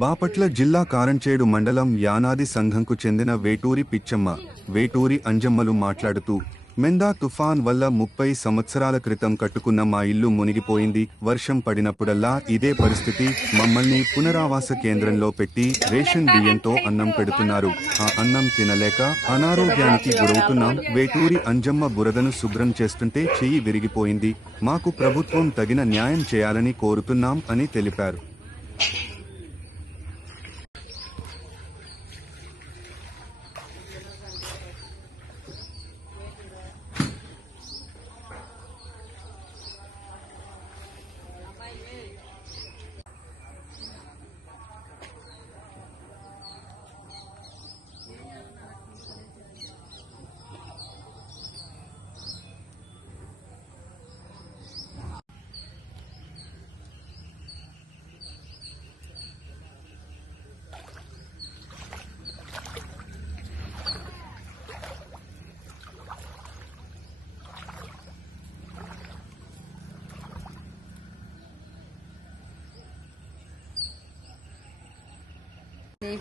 బాపట్ల జిల్లా కారంచేడు మండలం యానాది సంఘంకు చెందిన వేటూరి పిచ్చమ్మ, వేటూరి అంజమ్మలు మాట్లాడుతూ, మెందా తుఫాన్ వల్ల 30 సంవత్సరాల క్రితం కట్టుకున్న మా ఇల్లు మునిగిపోయింది. వర్షం పడినప్పుడల్లా ఇదే పరిస్థితి. మమ్మల్ని పునరావాస కేంద్రంలో పెట్టి రేషన్ బియ్యంతో అన్నం పెడుతున్నారు. ఆ అన్నం తినలేక అనారోగ్యానికి గురవుతున్నాం. వేటూరి అంజమ్మ బురదను శుభ్రం చేస్తుంటే చెయ్యి విరిగిపోయింది. మాకు ప్రభుత్వం తగిన న్యాయం చేయాలని కోరుతున్నాం అని తెలిపారు.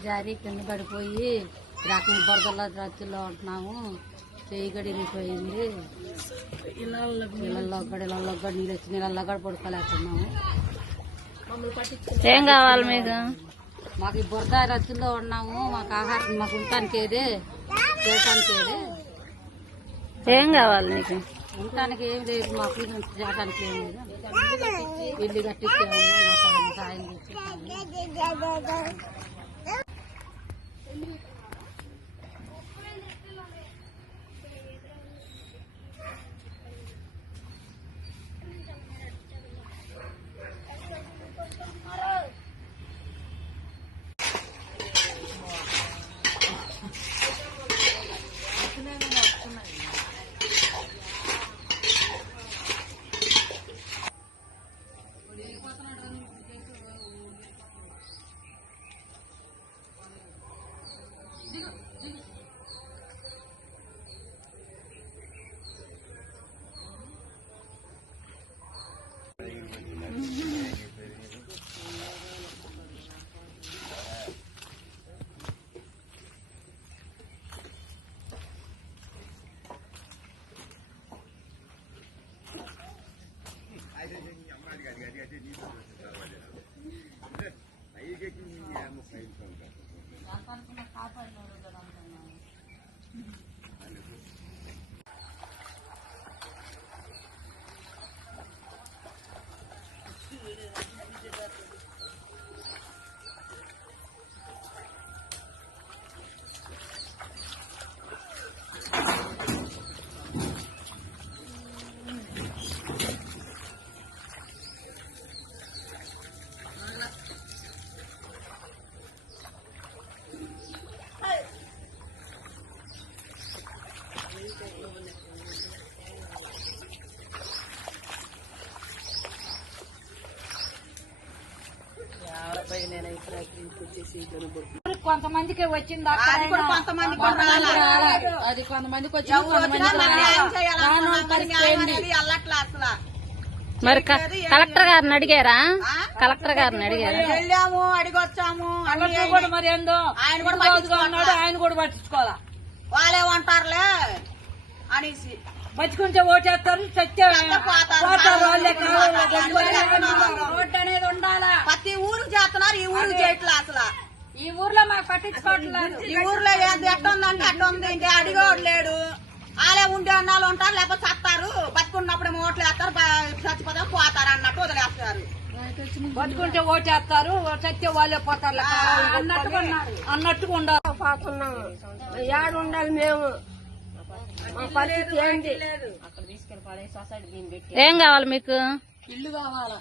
జారి కింద పడిపోయి రకం బురదల రచ్చుల్లో ఉంటున్నాము. చెయ్యి గడిపోయింది. ఇళ్ళల్లో కూడా నీళ్ళు వచ్చి నీళ్ళల్లో కూడా పడుకోలేకున్నాము. ఏం కావాలి మీకు? మాకు ఈ బురద రచ్చుల్లో ఉన్నాము. మాకు ఆహారం మాకు ఉండటానికి చేయటానికి ఏం కావాలి మీకు? ఉండటానికి ఏం లేదు. మాకు చేయడానికి ఏం లేదు. ఇల్లు కట్టించాము. మాకు సాయం చేసి కొంతమందికి వచ్చింది. అది కొంతమందికి వచ్చింది. మరి కలెక్టర్ గారిని అడిగారా? కలెక్టర్ గారిని అడిగారా? వెళ్ళాము, అడిగొచ్చాము. కూడా మరి ఏందో ఆయన కూడా ఉన్నాడు. ఆయన కూడా పట్టించుకోవాలా. వాళ్ళే ఉంటారులే అనేసి బతుకుంటే ఓటేస్తారు. రోడ్డు అనేది ఉండాలా. ప్రతి ఊరికి చేస్తున్నారు. ఈ ఊరికి చేయట్లే. అసలు ఈ ఊర్లో మాకు పట్టించుకోవట్లేదు. ఈ ఊర్లో ఎట్ట ఉందంటే అట్ట ఉంది. ఇంకా అడిగోడు లేడు. వాళ్ళే ఉండే అన్నాళ్ళు ఉంటారు, లేకపోతే చస్తారు. బతుకున్నప్పుడు ఓట్లు వేస్తారు, చచ్చిపోతారు, పోతారు అన్నట్టు వదిలేస్తారు. బతుకుంటే ఓటేస్తారు, చచ్చే వాళ్ళే పోతారు అన్నట్టుగా ఉండాలి. పోతున్నాము. ఏడు ఉండాలి మేము. పరిస్థితి ఏంటి? ఏం కావాలి మీకు? ఇల్లు కావాలా.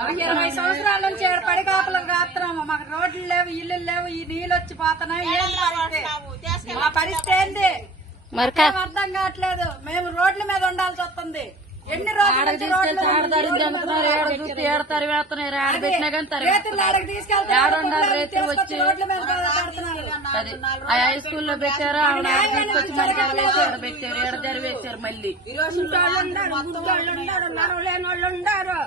20 సంవత్సరాల నుంచి పడి కాపలకు కాస్తున్నాము. మాకు రోడ్లు లేవు, ఇల్లు లేవు. ఈ నీళ్ళు వచ్చి పోతున్నాయి. మా పరిస్థితి ఏంది? మరి అర్థం కావట్లేదు. మేము రోడ్ల మీద ఉండాల్సి వస్తుంది. ఎన్ని రోజులు నుంచి రోడ్లు ఏడతారు వేస్తున్నారు ఆడ పెట్టినా కానీ రైతులు వచ్చి అది ఆ హై స్కూల్లో పెట్టారు ఆవిడ ఆడ తీసుకొచ్చి మన జరివేసి ఆడ పెట్టారు ఏడ జరివేశారు మళ్ళీ గుడ్డోళ్ళు ఉండారు నడవలేని వాళ్ళు ఉండారు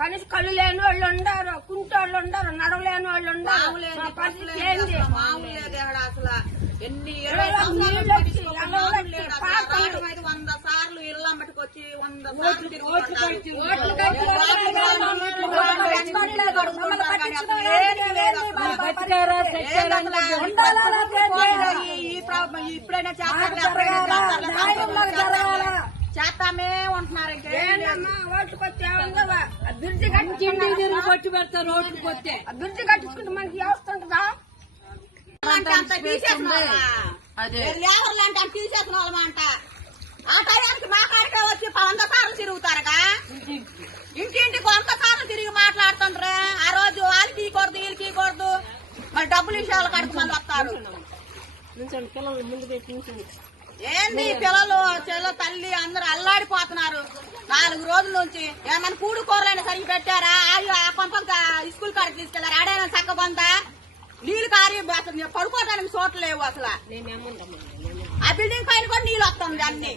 కనీసం కళ్ళు లేని వాళ్ళు ఉండారు కుంటోళ్ళు ఉండారు నడవలేని వాళ్ళు ఉండారు మా పరిస్థితి ఏంది అసలు ఎన్ని 20 సంవత్సరాలు 100 సార్లు ఇళ్ళ మట్టుకొచ్చి 100 సార్లు ఇప్పుడైనా చేస్తామే ఉంటున్నారు. ఓట్లు కొట్టి అభివృద్ధి కట్టి పెడతారు ఓట్లు కొట్టి అభివృద్ధి కట్టించుకుంటే మనకి వ్యవస్థ ఉంటుందా తీసేసిన వాళ్ళమంట ఆ టయానికి మా కాడికే వచ్చి 100 సార్లు తిరుగుతారుగా ఇంటింటికి 100 సార్లు తిరిగి మాట్లాడుతుండ్రే. ఆ రోజు వాళ్ళకి ఇవ్వకూడదు వీళ్ళకి ఇవ్వకూడదు మరి డబ్బులు ఇచ్చే వాళ్ళ కాడికి మళ్ళీ వస్తారు. ఏంది పిల్లలు తల్లి అందరూ అల్లాడిపోతున్నారు 4 రోజుల నుంచి. ఏమన్నా కూడు కూరలైనా సరిగ్గా పెట్టారా? కొంత స్కూల్ కాడికి తీసుకెళ్లారు ఆడైనా చక్కబందా నీళ్లు కారి అసలు పడుకోవడానికి చోట్ల లేవు. అసలు ఆ బిల్డింగ్ పైన కూడా నీళ్ళు వస్తుంది అన్ని.